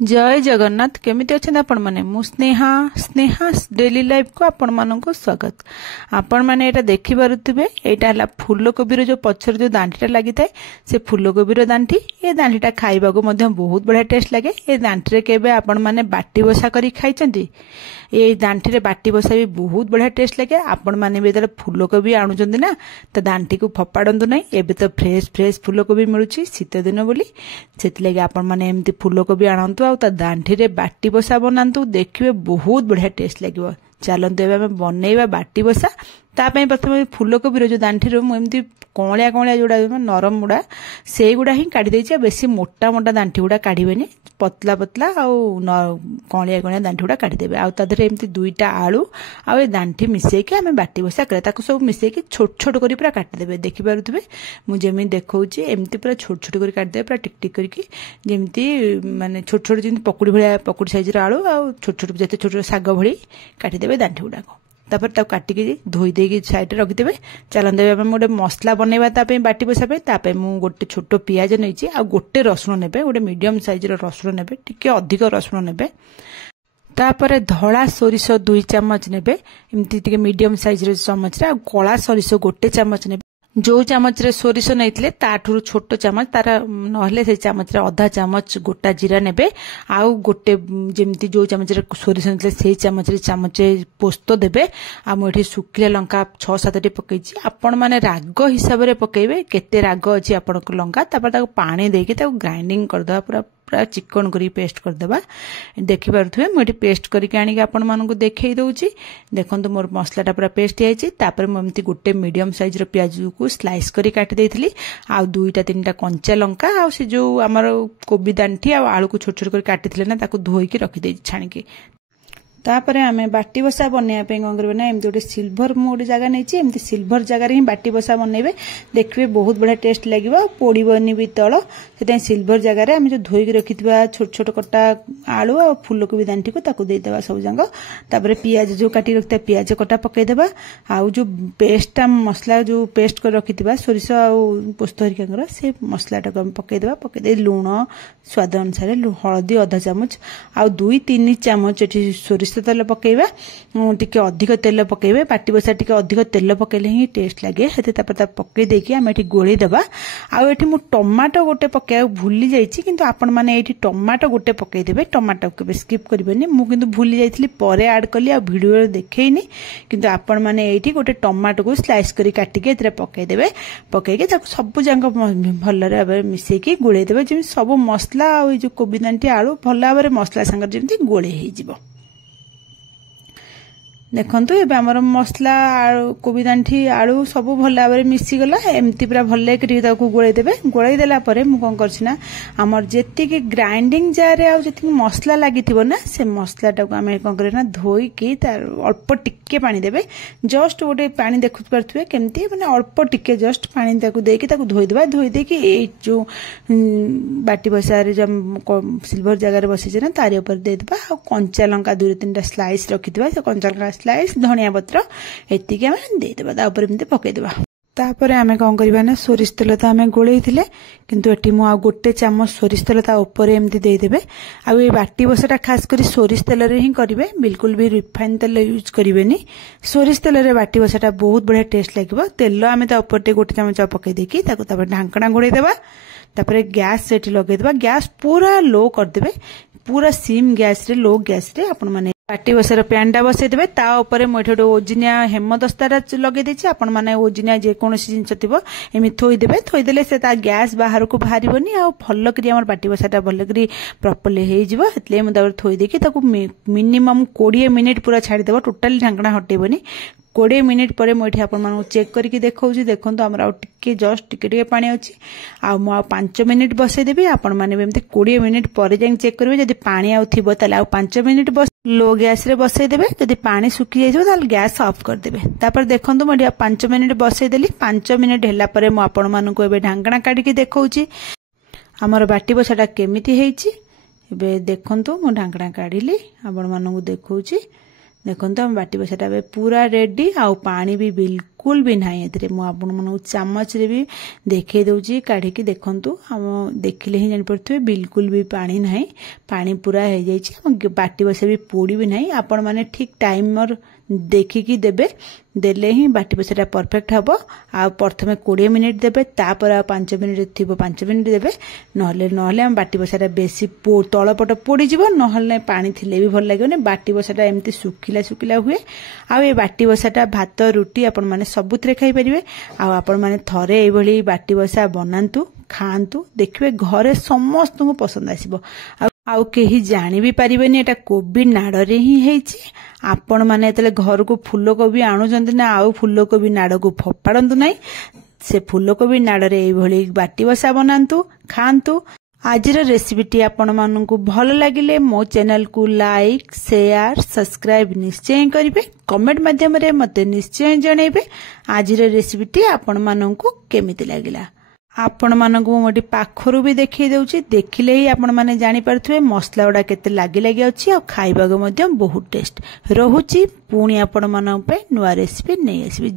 जय जगन्नाथ केमिति अच्छे आपण माने मु स्नेहा स्नेहा डेली लाइफ को आपण मानक स्वागत। आपण माने एटा देखि पारुथिबे एटा हला फूलकोबीर जो पछर जो दांठीटा लागि थाए से फूलकोबीर दांठी ए दांठीटा खाइबा को मध्य बहुत बढ़िया टेस्ट लागे। ए दांठी रे केबे आपण माने बाटी बसा करी खाइचंती ए दांठी रे बाटी बसा भी बहुत बढ़िया टेस्ट लगे। आपण माने भी फूलकोबी आणुचंती ना तो दांठी को फपाडंतु नै एबे तो फ्रेश फ्रेश फूलकोबी मिलुची शीत दिन बोली सेति लागि आपण माने एम्ति फूलकोबी आणंतु आ दांठी रे बाटी बसा बनातु देखिए बहुत बढ़िया टेस्ट लगे। चलते एवं आम बनइबा बाटी बसा तापाई प्रथम फूलकोबी जो दांठी मुझे कौलिया कौलिया जोड़ा नरम गुड़ा से गुड़ा ही काढ़ी देछि। बेसी मोटा मोटा दांठी गुड़ा काढ़ेनि पतला पतला आउ कौलिया कौलिया दांठी गुड़ा काढ़ीदेवे। आउ तादेहरे एमती दुईटा आलू आउ ए दांठी मिसेकी आम बाटी बसा करे ताको सब मिसेकी छोट छोट करी पूरा काटिदेवे। देखि पारुथिबे मु जेमि देखौछि एमती पूरा छोट छोट करी काटिदेवे पूरा टिक टिक करके जेमती माने छोट छोट जेमती पकुड़ी भलिया पकुड़ी साइज रो आलू आउ छोट छोट जते छोट साग भली काटिदेवे दांठी गुड़ा को तापर ताको काटिकी धोई देकी साइड रे रखिदेवे। चलते आम गोटे मसला बनइबा तापे बाटी बसा पे तापे मु गोटे छोट पियाज नैछि आ गोटे रसुण नेबे गोटे मीडियम साइज रो रसुण नेबे टिके अधिक रसुण नेबे। तापर धड़ा सोरिष 2 चम्मच नेबे एमती टिके मीडियम साइज रो चम्मच रे आ कला सोरिष गोटे चम्मच नेबे। जो चामच रे सोरिष नैथिले ताठुरु छोट चामच तार नहले से चामच रे आधा चामच गोटा जीरा नेबे। आउ गोटे जेमती जो चामच रे सोरिष नैथिले से चामच रे पोस्तो देबे। आ मु एठी सुखिला लंका 6-7 टी पकैछि आपण माने राग हिसाब रे पकैबे केते राग अछि आपण को लंका तापर ताको पानी देके ताको ग्राइंडिंग कर दबा पूरा पूरा चिकन करी पेस्ट कर दबा। देखि पारुथबे मु एठी पेस्ट करिके आनी के आपण मानकु देखै दउछि। देखंतु मोर मसलाटा पूरा पेस्ट हेछि। तापर मु एमती गोटे मीडियम साइज रो प्याज को स्लाइस करी काटी देइथिली आ 2-3टा कंचा लंका आ से जो हमर कोबी दांठी आ आलू को छोट छोट करी काटिथिले ना ताको धोई के रखि देइ छाणी तापरे आमे बाटी बसा बनैया पे कोन करबे ना एमती गोटे सिल्वर मु गोटे जगह नैछि एमती सिल्वर जगह रे ही बाटी बसा बनैबे देखबे बहुत बढ़िया टेस्ट लागिबो पोड़ीबनी भी तळ सेते सिल्वर जगह रे आमे जो धोई के रखितबा छोट छोट कटा आलू आ फूलकोबी दांठी को ताको देइ देबा सब जंग। तापरे पियाज जो काटी रखता पियाज कटा पकै देबा आ जो पेस्ट मसला जो पेस्ट कर रखितबा सोरिष आ पोस्त हरिकांगर से मसलाटा को पकै देबा पकै दे लूण स्वाद अनुसार हळदी आधा चामच आ 2-3 चामच एठी सोरिष तेल पकेबा टिके अधिक तेल पकेबे बाटी बसा टिके अधिक तेल पकेले ही टेस्ट लागे हेते तापर ता पके देकी हम एठी गोळी देबा। आ एठी मु टमाटो गोटे पके भूली जाईची किंतु आपण माने एठी टमाटो गोटे पके देबे टमाटो के स्किप करबेनी मु किंतु भूली जाईथली परे ऐड करली आ वीडियो रे देखैनी किंतु आपण माने एठी गोटे टमाटो को स्लाइस करी काटी के एतरे पके देबे पके के ताको सब जंग भल्ल रे अब मिसे की गोळे देबे जेमि सब मसला आ जो कोबी दांठी आलू भल्ल भाबरे मसला संग जेमि गोळे हेइ जिवो। देखंतु एबे हमर मसला कोबी दांठी आलू सब भल भाव मिसी गला एमती पूरा भल के गोळै देबे। गोळै देला परे मु कोन करछि ना हमर जेति के ग्राइंडिंग जार रे आ जेति मसला लागिथिबो ना से मसलाटा को हमें कोन करे ना धोई के तार अल्प टिके पानी देबे जस्ट गोटे पानी देखु परथुबे केमती माने अल्प टिके जस्ट पानी ताको देके ताको धोई देबा धोई देके ए जो बाटी बसा रे जम सिल्वर जगह रे बसि जे ना तारी ऊपर दे देबा आ कंचा लंका 2-3टा स्लाइस रखितबा से कंचा लंका स्लाइस धनिया पत्र एतिके हम दे देबा ता ऊपर एमते पके देबा। तापर आमे कोन करबा ना सोरिष तेल त आमे गोळैथिले किंतु एठी मु आ गोटे चामच सोरिष तेल ता ऊपर एमते दे देबे। आ ए बाटी बसाटा खास करी सोरिष तेल रे ही करिवे बिल्कुल भी रिफाइन तेल यूज करिवेनी। सोरिष तेल रे बाटी बसाटा बहुत बढ़िया टेस्ट लागिबो। तेल आमे ता ऊपर ते गोटे चामच पके देकी ताको तापर ढांकणा गोळै देबा। तापर गैस सेठी लगे देबा गैस पूरा लो कर देबे पूरा सिम गैस रे लो गैस रे आपण माने बाटी बसार पैनटा बसई देबे ता ऊपर मुझे गोटे ओजिनिया हेमदस्तार लगे देछि आपण माने ओजिनिया जे कोनोसी जिंस थिबो एमि थोई देबे थोई देले से ता गैस बाहर को बाहरिबोनी आ भल्ल करी हमर बाटी बसाटा भल्ल करी प्रॉपर्ली हेइ जिवो हेतले मु तापर थोई देकी ताको मिनिमम 20 मिनिट पूरा छाडी देबो टोटली ढांकणा हटेबोनी 20 मिनिट पर मुझे आपण चेक करके देखौछि देखंतु हमर आ टिके जस्ट टिके पानी अछि आ मु 5 मिनिट बसई देबी आपण माने एमते 20 मिनिट पर जाई चेक करबे जदि पानी आउ थिबो ताले आ 5 मिनिट बस लो गैस रे बसई देबे जदि पानी सुखी जाइबो ताले गैस ऑफ कर देबे। तापर देखंतु मु 5 मिनिट बसई देली 5 मिनिट हैला परे मु आपण मानको एबे ढांकणा काढी के देखौछि हमर बाटी बसाटा केमिति हेइछि। एबे देखंतु मु ढांकणा काढिली आपण मानको देखौछि देखंतु हम बाटी बसाटा पूरा रेडी आ पानी भी बिल्कुल बिल्कुल भी ना ए आपण मन चामच रे भी देखे दउची काढ़ी की देखंतु हम देखिले ही जानि परथुवे बिल्कुल भी पानी नाही पानी पूरा हे जाई छी बाटी बसा भी पोड़ी भी नाही आपण माने ठीक टाइमर देखिकी देबे देले ही बाटी बसाटा परफेक्ट हबो आ प्रथमे 20 मिनिट देबे तापर 5 मिनिट थिबो 5 मिनिट देबे नहले हम बाटी बसाटा बेसी तळपट पोड़ी जिवो नहले पानी थिले भी भल लागोने बाटी बसाटा एमती सुखिला सुखिला हुए आ ए बाटी बसाटा भात रुटी आपण माने सबुतरे खाई परिबे आ आपण माने थरे ए भली बाटी बसा बनांतु खांतु देखिबे घरे समस्त को पसंद आसीबो आउ केही जानी भी पारिबेनी एटा कोबी नाडरे ही हेछि आपण माने एतले घर को फूलकोबी आणुचंती ना आउ फूलकोबी नाड़ को फोपाडंतु नाही से फूलकोबी नाडरे ए भली बाटी बसा बनांतु खांतु आजिर रेसिपीटी आपण माननकु भल लागिले मो चैनल को लाइक शेयर सब्सक्राइब निश्चय करिवे कमेंट माध्यम रे मते निश्चय जणैबे आजिर रेसिपीटी आपण माननकु केमिति लागिला आपण मानकु मोटी पाखरु भी देखै दउची देखिले ही आपण माने जानि परथुवे मसला उडा केते लागि लागि अछि आ खाइबा गो मध्यम बहुत टेस्ट रहुची पुणी आपण मानन पे नुवा रेसिपी नै आसीबे।